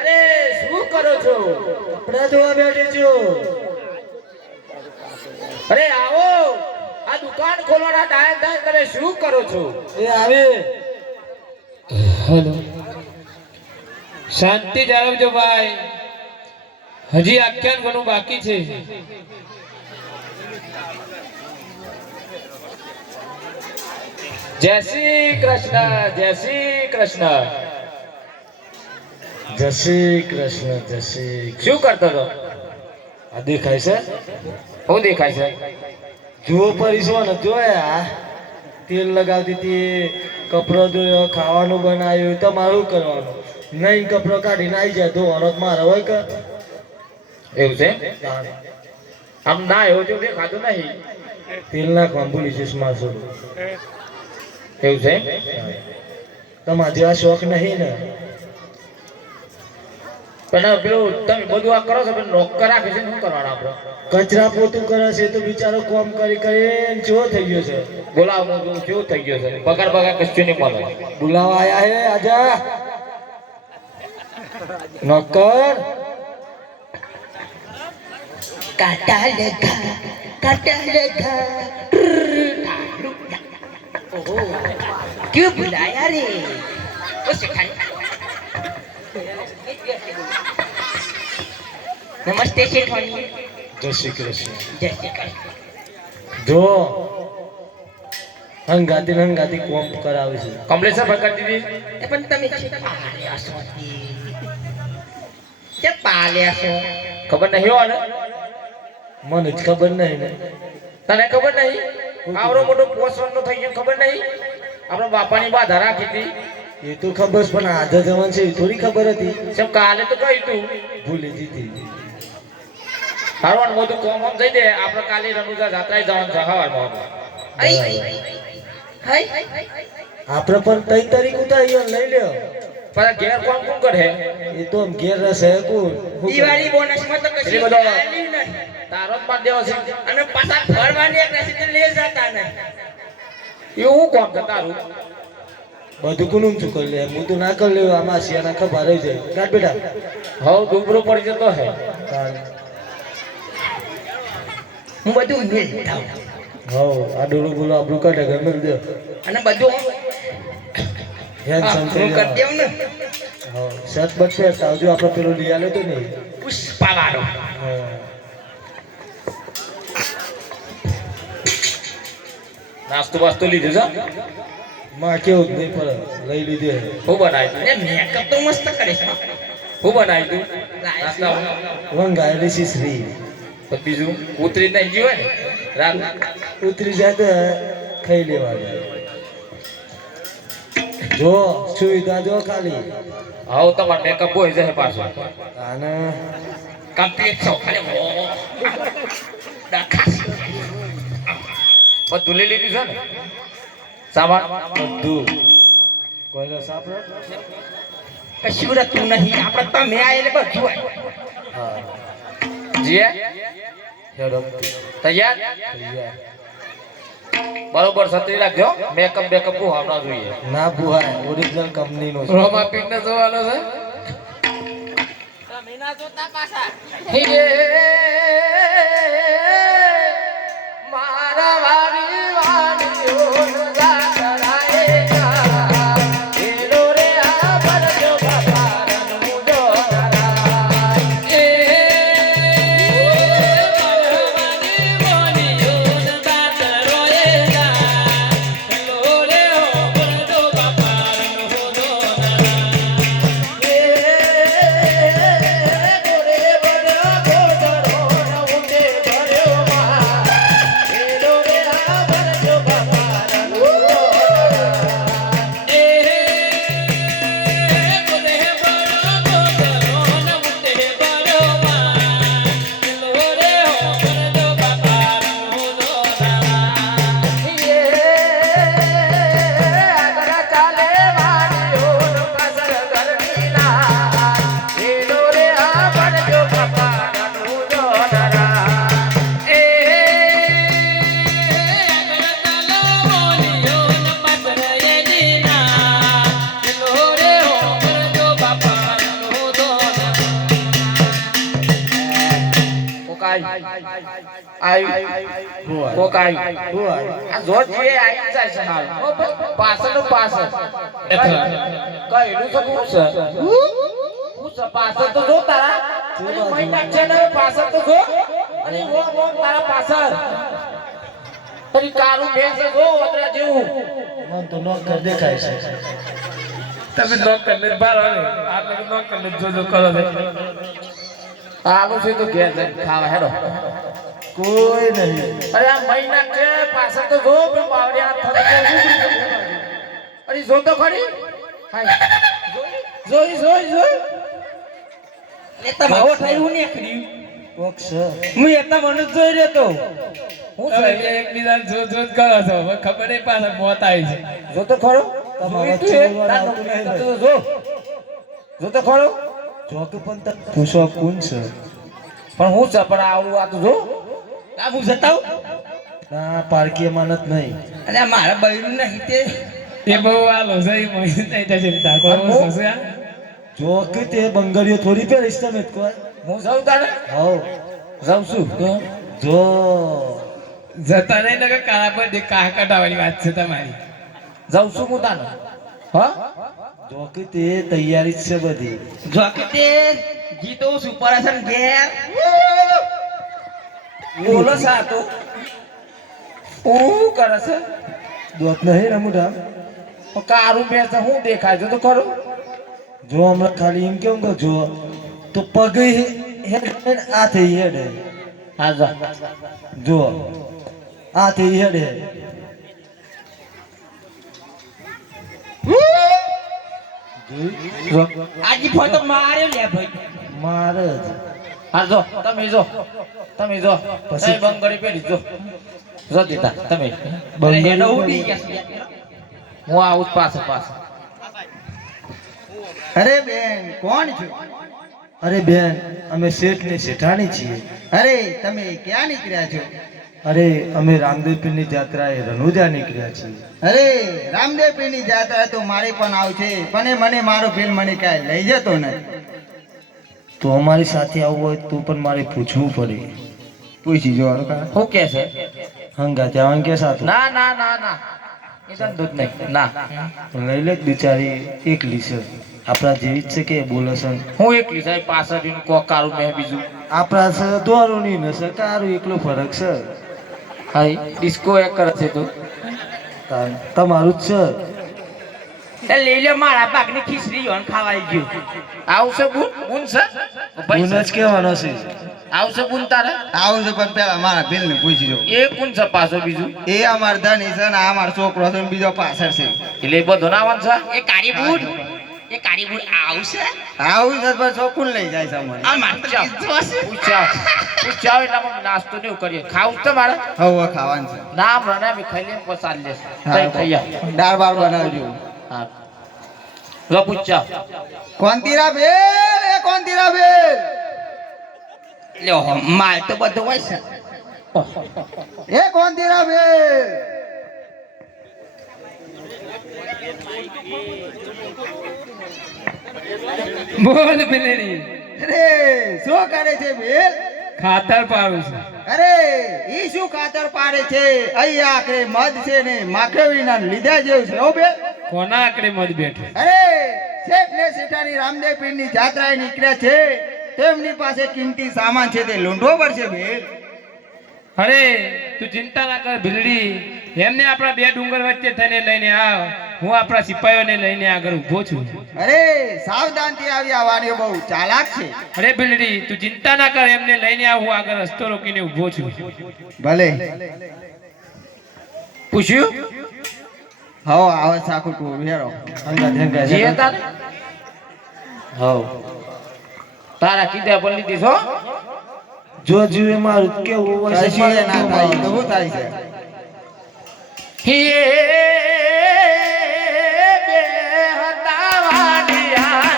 અરે શું કરો છો? કપડા ધોવા બેઠી છું. અરે આવો, આ દુકાન ખોલવાના ટાઈમ થાય તમે શું કરો છો? એ આવે. હેલો, શાંતિ જાળવજો ભાઈ, હજી આખ્યાન ઘણું બાકી છે. જય શ્રી કૃષ્ણ, જય શ્રી કૃષ્ણ. જય શ્રી કૃષ્ણ. જય શ્રી. શું કરતો હતો? આ દેખાય છે? શું દેખાય છે? જુઓ પરિસો ને જોયા, તેલ લગાવતી હતી, કપડો ધોયો, ખાવાનું બનાવ્યું, તમારું કરવાનું નહીં. કપડો કાઢીને આવી જાય ધોવાનો મારે હોય કે એવું છે? આમ ના એવું તો દેખાતું નહીં. તેલ નાખવાનું ભૂલી જઈશ મારશો. એવું છે? તમારા જેવા શોખ નહીં ને. પણ પેલું તમે બધું આ કરો છો, પણ નોકર રાખે છે શું કરવાનું આપણે? કચરા પોતું કરે છે તો બિચારો કામ કરી કરીને જેવો થઈ ગયો છે. બોલાવો કેવું થઈ ગયો છે? પગાર કશું નહીં મળે. બોલાવા આયા હે આજા નોકર. કાટા લગા ओहो क्यों बुलाया रे वो नमस्ते शेठवानी. જય શ્રી કૃષ્ણ. जय श्री कृष्ण. જો હંગાતી કોમ કરાવે છે. કમ્પ્લેસર પકડ દીધી. પણ તમે છે પાલ્યા છો તે પાલ્યા છો ખબર નહીં હો ને? મને જ ખબર નહીં ને. તને ખબર નહીં? આવરો મોટો પોસવાનો થઈ ગયો ખબર નહીં? આપણો બાપાની બાધા રાખી હતી. એ તો ખબર પણ આજે જવાન છે એ થોડી ખબર હતી. સબ કાલે તો કહી તું ભૂલી જીતી. હારવાનું બધું કોમ થઈ દે. આપણે કાલે રણુજા જાત્રાએ જવાનું છે હવારમાં. આપણે પણ 3 તારીખ ઉતારી લઈ લ્યો. પણ ઘેર કોણ કરે? એ તો આમ ઘેર રહેશે કોણ. દિવાળી બોનસ માં તો કશું બધો આલ્યું નહીં તારો જ માર દેવો છે. અને પાછા ફરવાની એક રસી લઈ જતા ને એવું કોમ છે તારું? બધું કોનું શું કરી લે? હું તો ના કરી લેવું. આમાં શિયાના ખબર રહી જાય. કાઢ બેટા. હવે ડુબરો પડી જતો હે. હું બધું મેળતા હવ આ ડોલું બોલો આપણું કાઢે ઘર મેળ દે. અને બધું હેન હું સંતરી. કરી દેવું ને હવ શર્ટ બટ પહેરતા આવજો. આપણે પેલું લઈ આલે તો નહીં. પુષ્પાવાળો હા. નાસ્તો વાસ્તો લીધો છે? માં કેવું જ નહીં પર લઈ લીધે. હું બનાવી તું? ને મેકઅપ તો મસ્ત કરે છે હું બનાવી તું? નાસ્તા વંગાયેલી શીશરી તો બીજું ઉતરી નહીં જીવે ને રાત. ઉતરી જાય તો ખાઈ લેવા જાય. જો સુવિધા જો ખાલી. હવે તમારે મેકઅપ હોય જશે પાછો. અને કમ્પ્લીટ છો ખાલી ડખાસ બધું લઈ લીધું છે ને સામાન? બધું કોઈને સાપડે. કશું રતું નહીં આપણે તમે આયેલે બધું હોય હા જીએ હેડો તૈયાર? બરોબર છત્રી રાખજો. મેકઅપ હું હમણાં જોઈએ. ના બુહાય ઓરિજિનલ કંપની નો છે. રોમા પીક ને જોવાનો છે. તમે ના જોતા પાછા હે મારા વારી વારીઓ જાગરાએ જા એલો રે આ પરજો બાપાનું જોરા એ મારા વારી વારીઓ જાગરાએ જા એલો રે ઓ પરજો બાપાનું જોરા એ ગોરે બડા ગોદરો કોક આઈ આ જોત જે આઈ જાય છે હાલ પાછળનું પાછળ કઈલું તો હું છે પાછળ તો જો તારા અને મહિના છે ને પાછળ તો જો અને વો તારા પાછળ તરી કારું ભેંસ જો ઓદરા જેવું મન તો નો કર દેખાય છે તમે નોક કરી લે બાર આવે આટલે નોક કરી લે જો કરો છે આલો છે તો ઘેર જઈને ખાવા હેડો કોઈ નહીં અરે આ મહિના છે પાછળ તો જો પણ બાવડિયા થતો અરે જો તો ખરી હાય જોઈ એ તમારો થયું ને ખરી કોક છે હું એતા મને જોઈ રહ્યો તો હું તમે છે એકબીજા જો કરો છો હવે ખબર નહીં પાછા મોત આવી છે જો તો ખરો તમારા જોઈ તું એ? વચ્ચે તાર આવતું નહીં તો જો જો તો ખરો ચોક પણ તક પૂછો કોણ છે પણ હું છે પણ આવું આ તો જો આ હું જતાવ ના પારકી માનત નહીં અને આ મારા બૈરું નહીં તે એ બહુ આલો છે એ મહિને નહીં થાય ચિંતા કરો છો જોક તે બંગડીઓ થોડી પહેરીશ તમે કોઈ હું જાઉં તારે હાઉ જાઉં છું જો જતા નહીં ને કાળા પર કાહ કટાવાની વાત છે તમારી જાઉં છું હું તાને હા જોક તે તૈયારી જ છે બધી જો કે તે ગીતો સુપર હસન ઘેર બોલો સા તો હું કરે છે દોત નહીં રમુડા કારું ભેંસ હું દેખાય છે તો ખરું જો હમણાં ખાલી એમ કેમ કહો જો તો પગ હેડ આ થઈ હેડ હા જા જો આ થઈ હેડ આજી ફોન તો માર્યો લે ભાઈ મારે જ હા જો તમે જો પછી બંગડી પેરી જો દીતા તમે બંગડી એનો ઉડી ગયા છે. હું આવું જ પાછો અરે બેન કોણ છો અરે બેન અમે શેઠ ને શેઠાણી છીએ અરે તમે ક્યાં નીકળ્યા છો અરે અમે રામદેવપીરની જાત્રાએ રણુજા નીકળ્યા છીએ અરે રામદેવ પીરની જાત્રા તો મારે પણ આવશે પણ મને મારો ફીલ મને કાંઈ લઈ જતો નથી તો અમારી સાથે આવવું હોય તો પણ મારે પૂછવું પડે પૂછી જો હું કે છે હંગા ત્યાં કે સાથે ના ના ના ના એ ધંધો જ નહીં ના લઈ લે બિચારી એકલી છે આપણા જેવી જ છે કે બોલે છે હું એકલી સાહેબ પાછળ કોક કારું મેં બીજું આપણા છે દોરોની ને છે કારું એકલો ફરક છે હાય ડિસ્કો એક કરે છે તું તમારું જ છે લઈ લે મારા પાકની ખીચડી યોન ખાવાઈ ગયું આવશે બુન છે ગુણ જ કહેવાનો છે આવશે બુન તારે આવું છે પણ પેલા મારા બિલ ને પૂછી જો એ કોણ છે પાછો બીજું એ અમાર ધણી છે ને આ અમારો છોકરો છે ને બીજો પાછળ છે એટલે એ બધો ના છે એ કાળી બૂટ આવશે આવું છે પણ છોકરું લઈ જાય છે અમને આ માર પૂછાવ એટલે અમે નાસ્તો નહીં કરીએ ખાવું છે મારે હવે ખાવાનું છે નામ રને અમે ખાઈ લઈને પસાર લેશે ખાઈ આવ. દાળ બાળ બનાવજો હા જો પૂછાવ કોણ તીરા બેલ એ કોણ તીરા બેલ લ્યો માલ તો બધો હોય છે એ કોણ તીરા બેલ બોલ બિલેડી અરે શું કરે છે બેલ ખાતર પાડું છું અરે ઈ શું ખાતર પાડે છે અહીંયા આખરે મધ છે ને માખેવીના લીધા જેવું છે હો બેલ કોના આકડે મત બેઠે અરે શેઠ ને શેઠાની રામદેવ પીરની જાત્રાએ નીકળ્યા છે તેમની પાસે કિંમતી સામાન છે તે લૂંટવો પડશે બેલ અરે તું ચિંતા ના કર ભીલડી એમને આપણા બે ડુંગર વચ્ચે થઈને લઈને આવ હું આપણા સિપાહીઓને લઈને આગળ ઊભો છું અરે સાવધાનથી આવી આવવાની બહુ ચાલાક છે અરે ભીલડી તું ચિંતા ના કર એમને લઈને આવ હું આગળ રસ્તો રોકીને ઊભો છું ભલે પૂછ્યું હો આવે સાખું ટૂર હેરો હંગા જીએ તારે હવ તારા કીધા પણ લીધી છો જો જીવે મારું કેવું હોય છે કશું એ ના થાય તો શું થાય છે હે બે હતા વાડિયા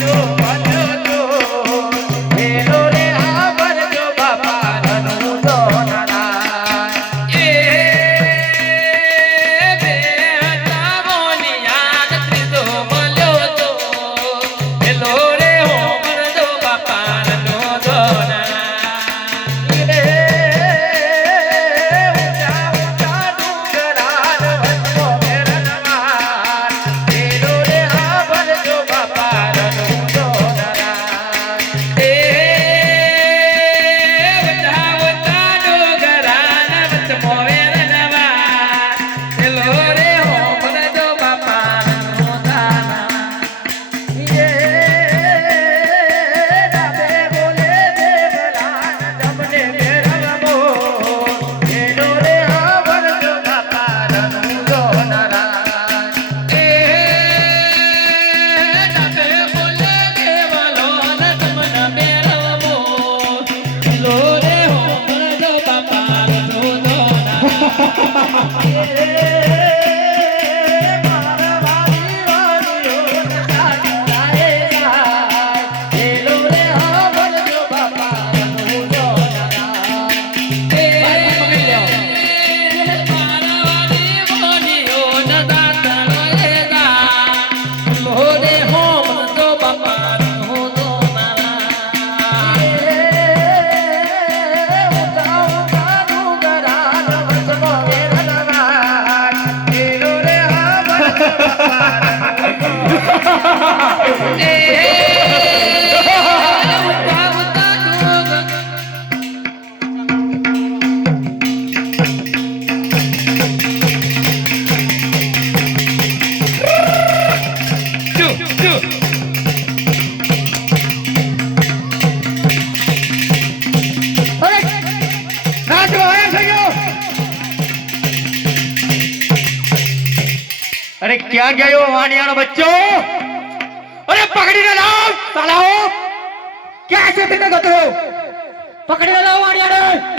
જો બનજો હેલો રે આબર જો બાપા રનું જો નાના એ બે હતા મોનિયા ત્રીજો મળ્યો તો હેલો રે હો મરદો બાપાનો દોના ક્યાં ગયો વાણિયાનો બચ્ચો? અરે પકડીને લાવ સાલાઓ! ક્યાં છે તને ગતો? પકડીને લાવ વાણિયાને!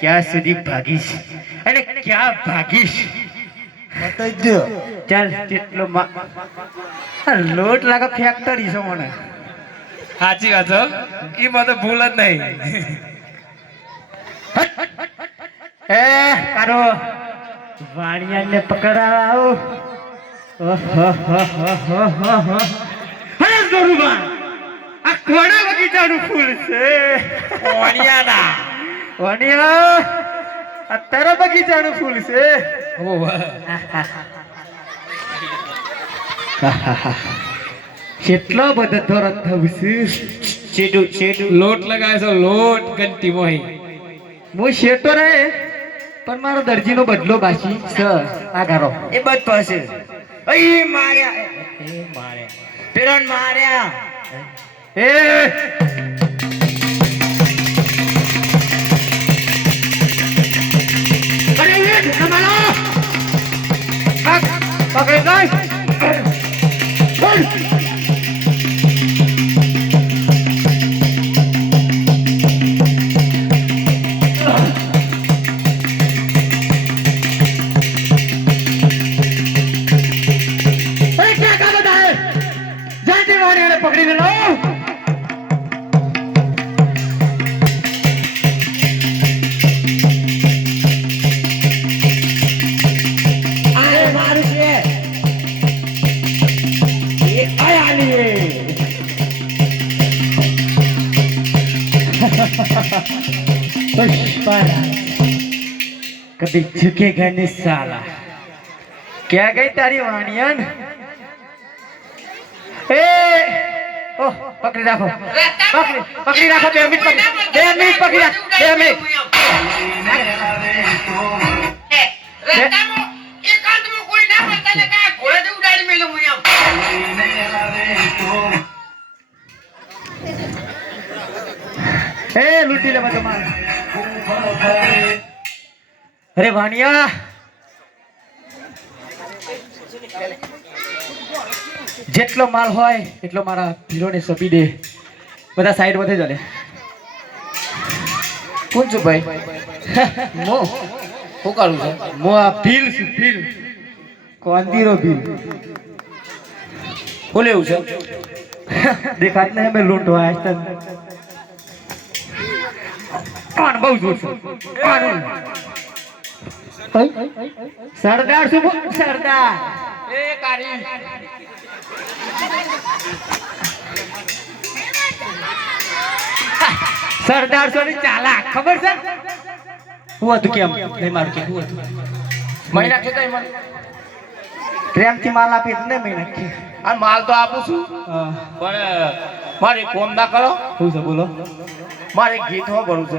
ક્યાં સુધી ભાગીશ અને ક્યાં ભાગીશ? બતાઈ ચાલ કેટલો લોટ લાગે ફેક્ટરી છે મને. સાચી વાત હો. ઈ મને ભૂલ જ નહીં. એ કારો વાણિયાને પકડાવ. અરે જોરુબા, આ કોના બગીચાનું ફૂલ છે? વાણિયાના. વાણિયા, આ તારા બગીચાનું ફૂલ છે? કેટલો બધો ધોરત થવું છે. લોટ લગાવે છે લોટ ગંતી મોહી. હું શેતો રે, પણ મારો દરજીનો બદલો બાકી છે. આ ગારો એ બધો હશે. એ માર્યા, એ માર્યા, પેરણ માર્યા. એ અરે એ તમારો પકડે જાય. પકડી લો. આ મારું છે. એ આયાલી. कभी झुकेगा नहीं साला. क्या गई तारी वाणियन? ए ओह पकड़ी રાખો, પકડી રાખો. 2 મિનિટ પકડી રાખ. 2 મિનિટ. રસ્તામાં એકાંતમાં કોઈ ના મળતા ને કાંઈ ઘોડે જેવું ઉડાડી મેલ્યો હું આમ. ए लूटी ले मत मार. अरे वाणिया, જેટલો માલ હોય એટલો મારા ભીલોને સપી દે. બધા સાઈડ માં થઈ જાલે. કોણ છો ભાઈ? મો શું કરું છે? મો આ ભીલ છું, ભીલ કોંદીરો ભીલ. શું લેવું છે? દેખાત નહીં મેં લૂંટવા આજ તક. કોણ બહુ જોર છે? સરદાર શું? સરદાર એ કારી. સરદાર સોની ચાલા ખબર છે? હું હતું કેમ નહીં મારું કે હું હતું મહિના છે તઈ મને. પ્રેમથી માલ આપી ને મેં નાખી. આ માલ તો આપું છું પણ મારે કોમ ના કરો. શું છે બોલો? મારે ગીત હો ભરું છે.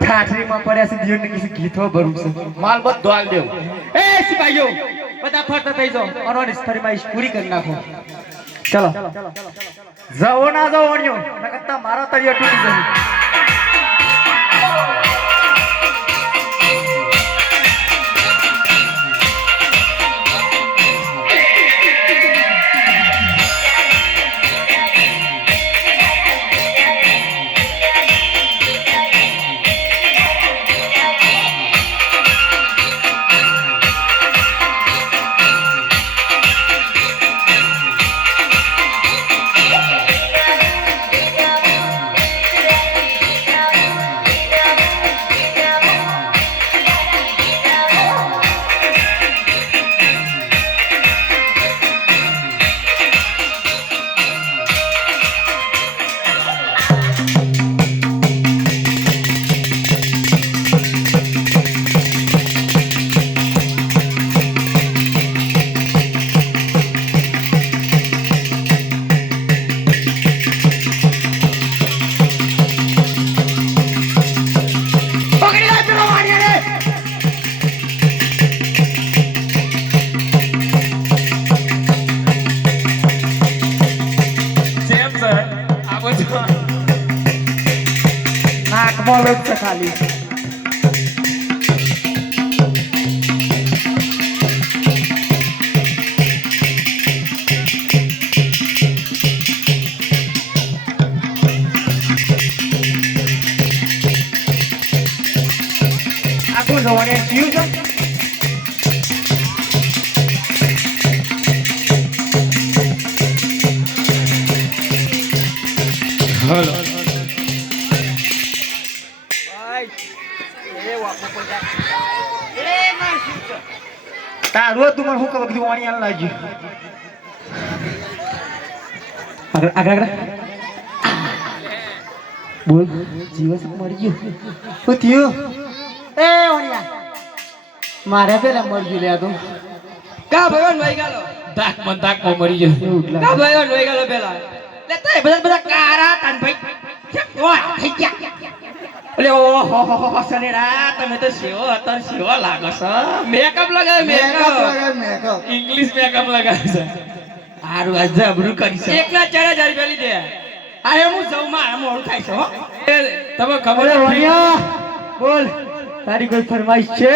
ઠાઠરીમાં પડ્યા છે દિયોને કિસી ગીતો ભરું છે. માલ બધો હાલ દેવું. એ સિપાહીઓ બધા ફરતા થઈ જાઓ. અનોની ફરમાઈશ પૂરી કરી નાખો. ચલો જાઓ ના જાઓ વણ્યો નકર મારો તળિયો તૂટી જશે. બોલો જ છે ખાલી. આ કોણ જવાની જીવ છે? હલો તારું તું મને શું ખબર કીધું વાણી આને લાગ્યું. આગળ આગળ આગળ બોલ જીવસ મરી ગયો. શું થયું? એ વાણિયા મારે પેલા મરી ગયું લે તું. કા ભગવાન ભાઈ ગાલો તાકમાં મરી ગયો. કા ભગવાન ભાઈ ગાલો પેલા લે તો બધા કારા તાન ભાઈ કેમ ઓય થઈ ગયા અલે ઓહો સનેરા તમે તો સેવો લાગો છો મેકઅપ લગાવ્યો મેકઅપ. ઇંગ્લિશ મેકઅપ લગાવે છે. હારું આ જબરું કરી છે એકલા 4000 રૂપિયા લીધે આ હું જઉં મારા મોડું ખાઈ છે હો તમે ખબર અરે વાણિયા બોલ તારી કોઈ ફરમાઈશ છે?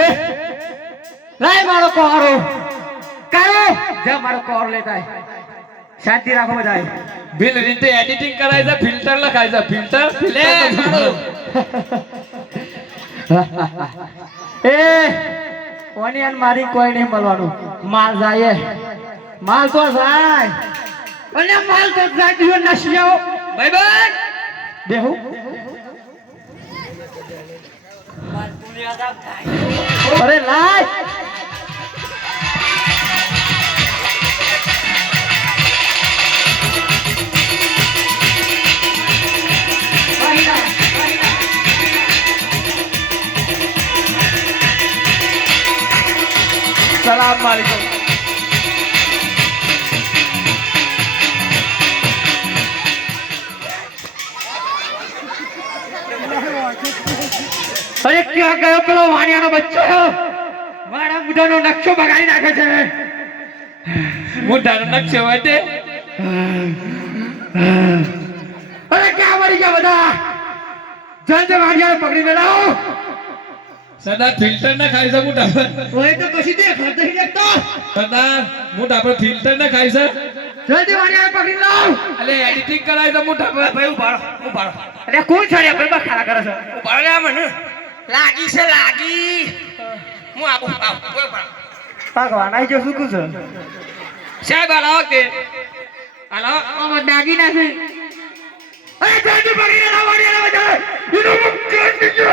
લાય મારો કોરો કારો જા મારો કોર લેતા આય. શાંતિ રાખો બધાય. બિલ રીતે એડિટિંગ કરાય છે ફિલ્ટર લખાય છે ફિલ્ટર લે મારું એ ઓનિયન મારી કોઈ નહીં મળવાનું. માલ જાય માલ તો જાય અને માલ તો જાય જીવન નશિયાઓ ભાઈબંધ બેહુ અરે લાય સલામ વાલેકુમ. અરે ક્યાં ગયો પેલો વાણિયાનો બચ્ચો? મારા મુઢાનો નકશો બગાડી નાખે છે. મોઢાનો નકશો હોય તે અરે ક્યાં મરી ગયા બધા? જલ્દી વાણિયાને પકડી મેળાવો. સદા ફિલ્ટર ના ખાય છે મોઢા પર. ઓય તો કશી દેખાતો નથી દેખતો. સદા મોઢા પર ફિલ્ટર ના ખાય છે. જલ્દી વાણિયાને પકડી લાવ. એટલે એડિટિંગ કરાય છે મોઢા પર. ભાઈ ઉભારો અરે કોણ છોડ્યા ભાઈ ખાડા કરે છે? ઉભારો લે મને લાગી છે લાગી હું આવું કોઈ ઉભારો ભગવાન આઈ જો શું છે? સાહેબ આલો કે આલો આમાં દાગી નાખી. અરે જલ્દી પકડી લાવ વાણિયાને બધા. એનો મુખ કાઢી દે.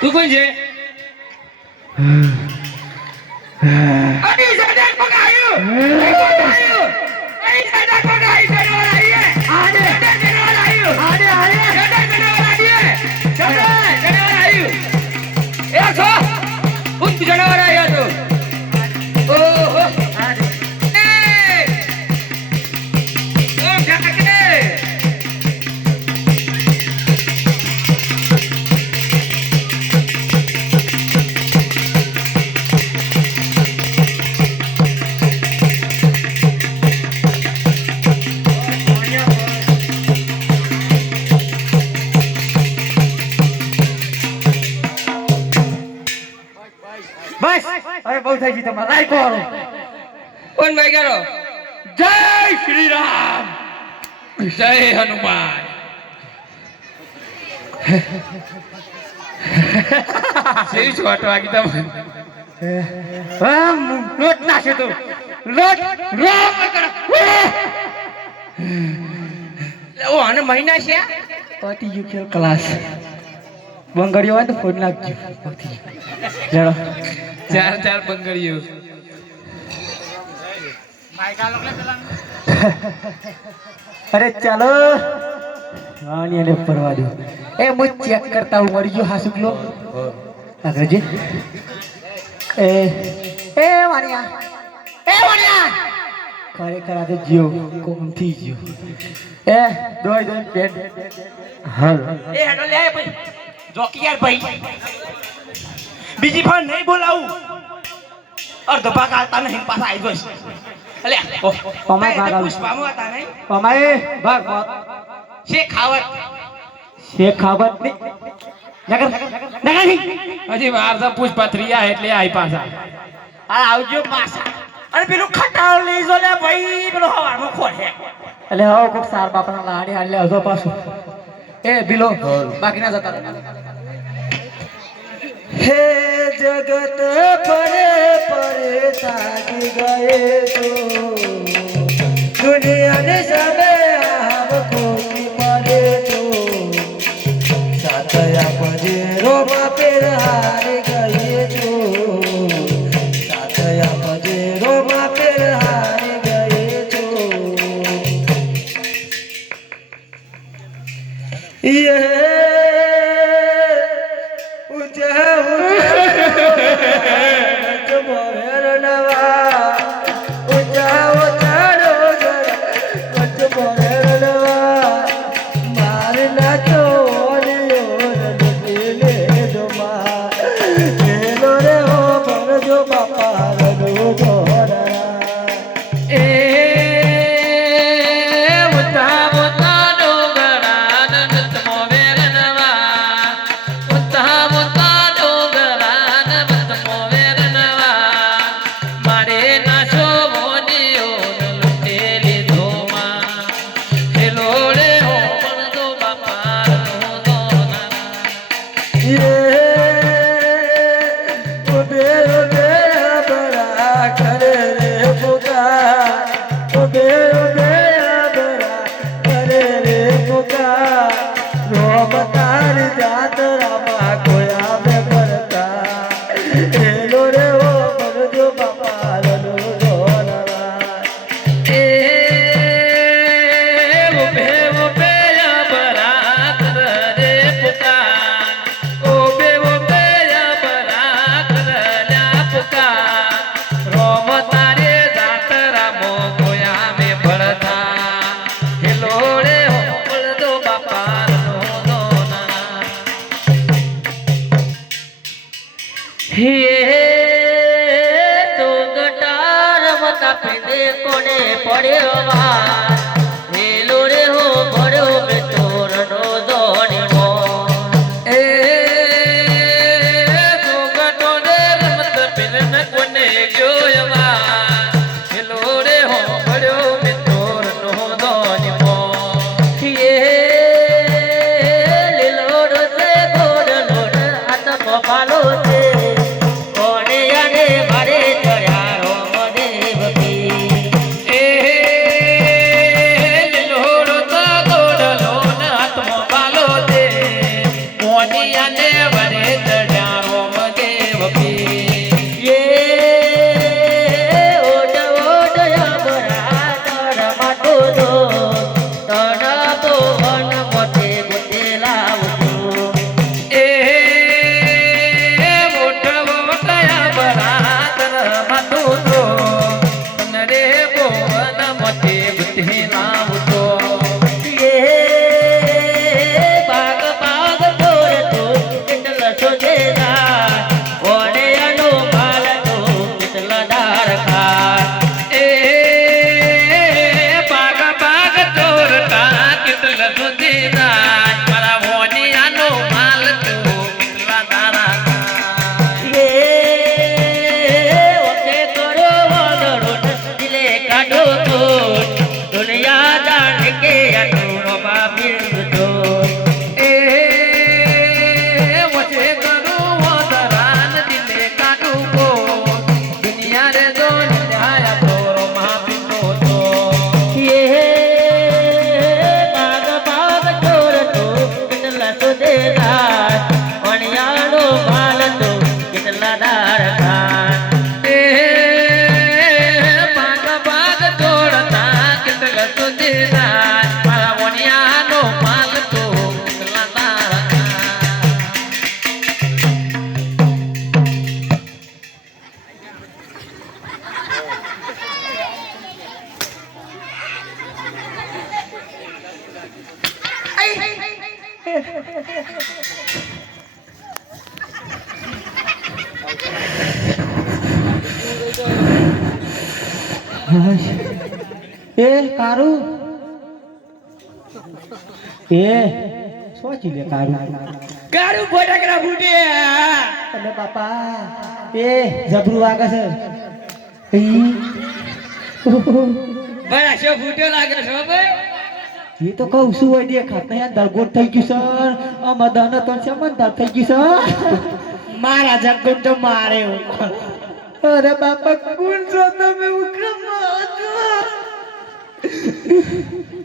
તું કોણ છે અડી સડક પકાયો. પકાયો. અડી સડક પકાઈ જનવર આઈએ. આડે જનવર આયો. આડે આડે સડક જનવર આઈએ. જનવર આયો. એ છો હું જણવાર આવ્યો તો ઓહો આડે એ ઓ જાકે બસ હવે બહુ થઈ ગઈ તમારે. લાઈ કોરો. કોણ ભાઈ કરો જય શ્રી રામ. જય હનુમાન. સેવી છોટ વાગી તમે. લોટ નાખે તો લોટ રોમ ઓ આને મહિના છે પતી ગયું ખેલ ક્લાસ. બંગડીઓ હોય તો ફોન નાખજો. પતી ગયું. ચાર બંગડીઓ. અરે ચાલો આની એને પરવા દો. એ હું ચેક કરતા હું મરી ગયો હા શુક્લો. આગળ જે એ વાણિયા ખરેખર આ તો જીવ કોમ થઈ ગયો. એ દોય પેટ હાલ એ હેડો લે ભાઈ જોકી યાર ભાઈ બીજી ફાન નહીં બોલાવું અર્ધ ભાગ આલતા નહીં પાછા આવી જોઈશ અલ્યા અમાય ભાગ આલો. પુષ્પામાં હતા નહીં અમાય ભાગ છે ખાવત શેખ ખાવત ની નગર નગર હજી વાર તો પુષ્પા 3 આ એટલે આઈ પાછા આ આવજો પાછા અને પેલું ખટાવ લઈ જો લે ભાઈ પેલો હવારમાં ખોટે એટલે હવે કોક સાર બાપના લાડી હાલ લે હજો પાછું એ બિલો બાકીના જતા રહે. હે જગત પરે પરે તાકી ગયે તો દુનિયાને સામે આવ કોકી મરે તો સાતયા પજે રોમા પેર હારી ગયે તો સાતયા પજે રોમા પેર હારી ગયે તો એ કારું એ સોચી લે કારું કારું ફટાકડા ફૂટે અને બાપા એ જબરું વાગે છે બરા શો ફૂટ્યો લાગે છે હો ભાઈ એ તો કહું શું હોય દેખાત નહીં આ દરગોટ થઈ ગયું સર આ મદન તો સમંદર થઈ ગયું સર મારા જગત તો મારે અરે બાપા કોણ છો તમે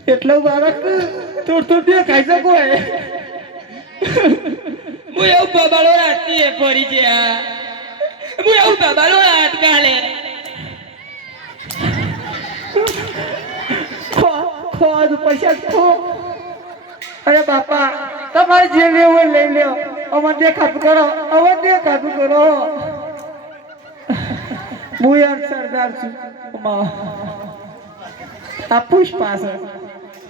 એટલો બાળક થોડું દેખાઈ શકો હું એવું બાબાલો રાતની એ પડી છે હું એવું બાબાલો રાત કાલે ખોદ પૈસા ખો અરે બાપા તમારે જે લેવું લઈ લ્યો અમારે દેખાતું કરો અમારે દેખાતું કરો હું યાર સરદાર છું આ પુષ્પા છે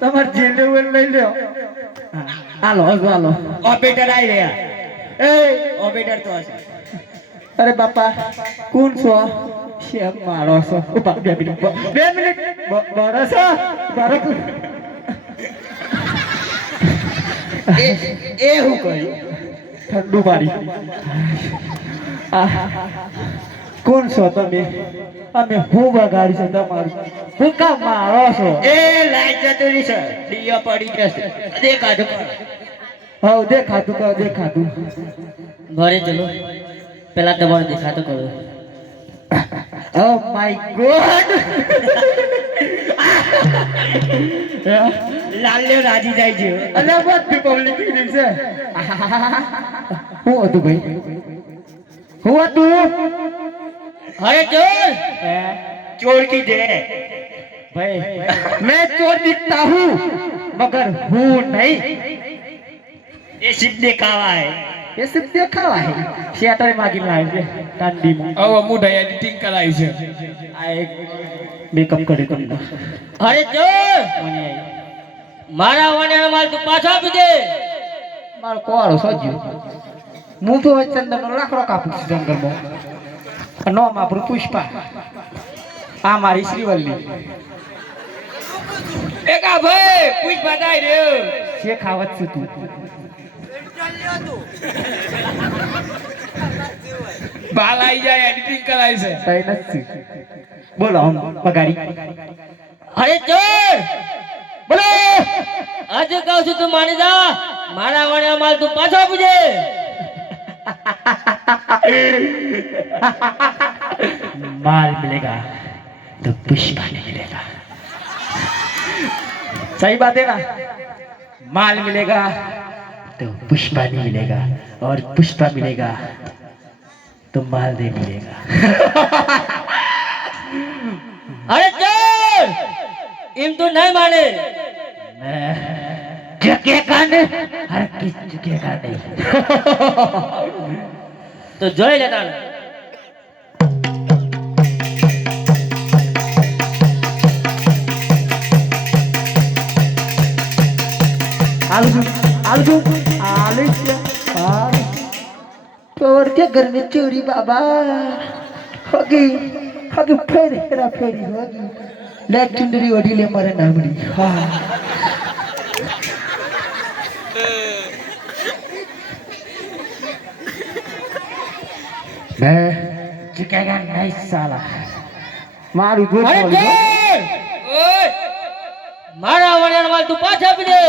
તમારે જે લેવું લઈ લ્યો હાલો હાલો ઓપરેટર આવી રહ્યા એ ઓપરેટર તો હશે અરે બાપા કોણ છો શેમ મારો છો ઉભા 2 મિનિટ બરસ બરક એ હું કહ્યું ઠંડુ પાણી કોણ છો તમે અમે હું બગાડી છે તમારું હું કામ મારો છો એ લાઈટ જતું છે ડીઓ પડી જશે દેખાતું હવ દેખાતું કરો દેખાતું ઘરે ચલો પેલા તમારે દેખાતું કરો ઓ માય ગોડ લાલ્યો રાજી જાય છે અને બધી પબ્લિક ફિલ્મ છે હું હતું ભાઈ હું હતું અરે ચોર ચોર કી દે भाई मैं चोर दिखता हूँ मगर हूँ नहीं ये सिर्फ दिखावा है ये सिर्फ देखा हुआ है थिएटर में मांगी लाए थे कांडी में હવે મોઢા એડિટિંગ કરાય છે आ एक मेकअप करे तुमने અરે ચોર મારા વાણિયાનો માલ તું પાછો આપી દે मार कोवाड़ो सज्जू मुंह तो चंदन नो लाखड़ो कापू जंगल में नो मापरू पुष्पा आ मारी श्रीवल्ली એક આ ભાઈ પૂછ બતાઈ રહ્યો से खावत से तू બાલ આવી જાય એડિટિંગ કરાય છે सही नसी बोलो हम पगारी અરે ચોર બોલો આજે કહું છું તું માની જા મારા વાણિયાનો માલ તું પાછો આપી દે माल मिलेगा तो पुष्पा नहीं मिलेगा सही बात है ना माल मिलेगा तो पुष्पा नहीं मिलेगा और पुष्पा मिलेगा तो माल नहीं मिलेगा અરે ચોર એમ તું નહીં માને झुकेगा नहीं हर किस झुकेगा नहीं તો જોઈ લે તાણ आलू और क्या घर में चोरी बाबा होगी होगी फेरी हेरा फेरी होगी लेट चुंदरी ओढ़ी ले मारे नामड़ी हाँ मैं झुकेगा नहीं साला मारू दो અરે ચોર ઓય મારા વાણિયાનો માલ તું પાછો આપી દે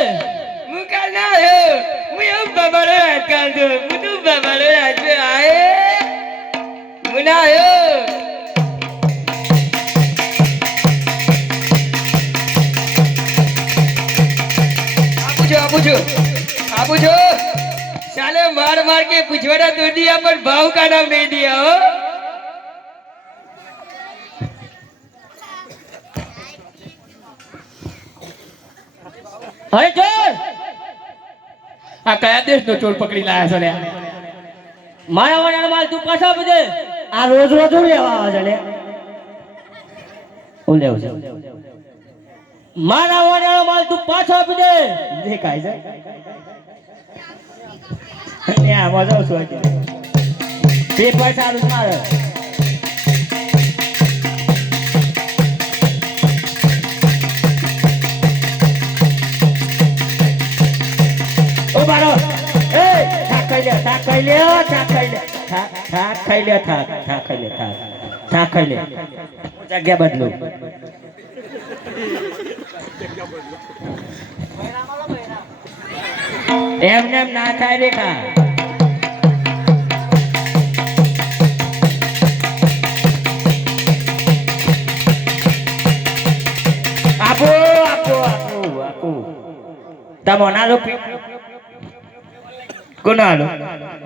હું કાલ ના આવ્યો હું એવું બાબાનો રાત કાલ દો હું તું બાબાનો રાત આયે હું ના આવ્યો આપું છો ચાલે માર માર के पिछवाड़ा तोड़ दिया पर भाव का नाम नहीं दिया हो अरे चोर આ કયા દેશનો ચોર પકડી લાયા છે લ્યા મારા વાળાનો માલ તું પાછો આપી દે આ રોજ રોજ લેવા આવે છે લે ઓ લેવ છે મારા વાળાનો માલ તું પાછો આપી દે દેખાય છે આ મજા આવશે પેપર સારું મારે થાક ખાઈ લે થાક ખાઈ લે થાક ખાઈ લે થાક ખાઈ લે થાક ખાઈ લે જગ્યા બદલું એમને એમ ના થાય રેખા આપો આપો આપો આપો તમો ના લો કોના લો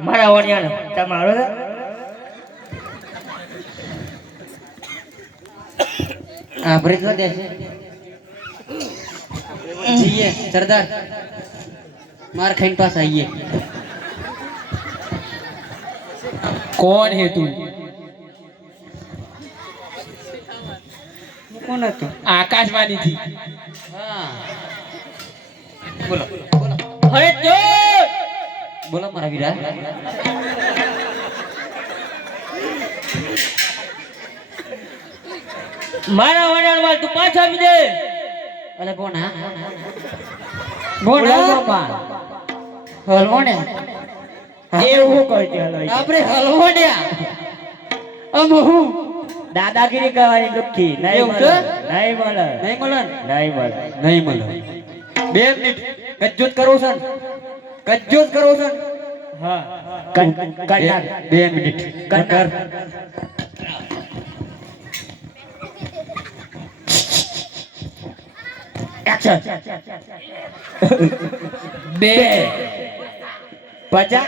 મારા વણિયાનો તમારો આપણે તો દેશે જઈએ સરદાર मार खाइन पास आइए કોણ હે તું कौन है तू આકાશવાણી થી हाँ बोलो बोलो अरे चोर बोलो मारा वीरा मारा वणान वाल तू पाछा भी दे अरे बोना बोना हलवोने એવું કરતી હલો આપણે હલવોણ્યા અમ હું દાદાગીરી કરવાની દુઃખી નહીં એવું મળે છે? નહીં મળે નહીં મળે નહીં મળે નહીં મળે 2 મિનિટ કજ્જોત કરો છે કજ્જોત કરો છે હા કર નાખ 2 મિનિટ કર એક્શન 2 50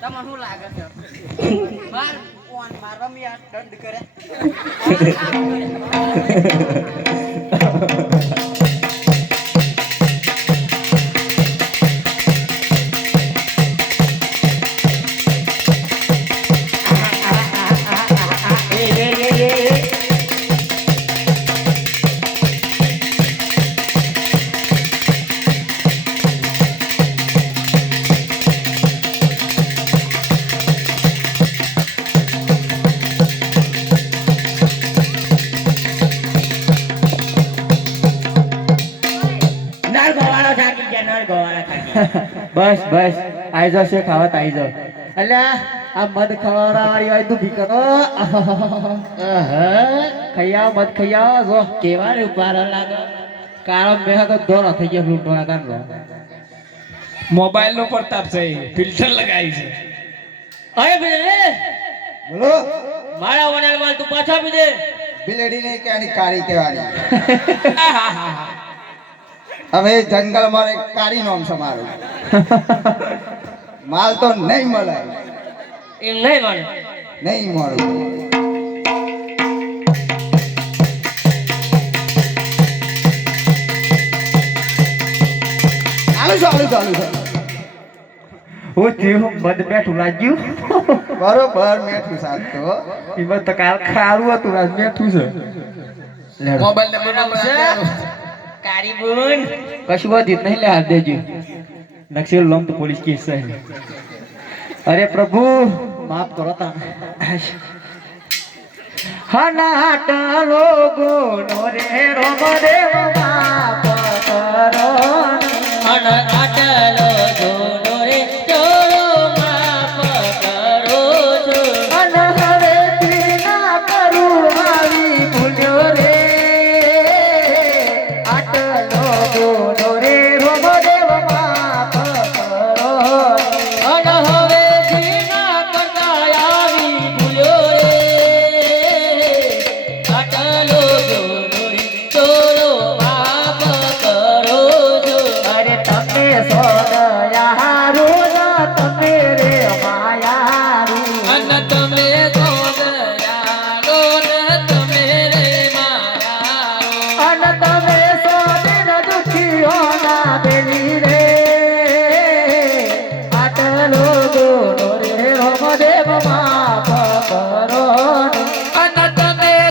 તમને શું લાગે છે માર કોણ મારવા મે આ દંડ કરે નર ગોવાળો થાકી ગયા નર ગોવાળો થાકી બસ બસ આઈ જાવ છે ખાવત આઈ જાવ અલ્યા આ મધ ખવડાવવાની હોય તું ભીકરો ખૈયા મધ ખૈયા જો કેવા રે ઉપાર લાગે કાળો મેહ તો દોરો થઈ ગયો લૂંટવા કાઢલો મોબાઈલ નો પ્રતાપ છે ફિલ્ટર લગાવી છે અરે ભાઈ બોલો મારા વણાલ માલ તું પાછા આપી દે બિલડી ને ક્યાંની કાળી કહેવાની હવે જંગલમાં એક કાળી નામ છે મારું માલ તો નહીં મળે એમ નહીં માને નહીં મળે ચાલુ ચાલુ હું થયું મધ બેઠું લાગ્યું બરોબર મેઠું સાચતો એમાં તો કાલ ખારું હતું આજ બેઠું છે મોબાઈલ નંબર કારી બોન કશું વધ્યું નહીં લે હાથ દેજો નક્સલ લોમ તો પોલીસ કેસ છે અરે પ્રભુ માફ કરો તા હનાટ લોગો નો રે રોમ દેવ માફ કરો હનાટ લોગો નો રે ચોરો માફ કરો છો અન હવે ના કરું આવી ભૂલ્યો રે આટલો ગોનો રે રોમ દેવ માફ કરો અન હવે ના કરતા આવી ભૂલ્યો રે આટલો ગોનો રે ચોરો માફ કરો છો અરે તમે સોદયા રોજ તમે રે માયા અન તમે ગોદયારો ને તમે રે માયા અન તમે સોદિન દુખીઓ ના બેલી રે આટલો ગોનો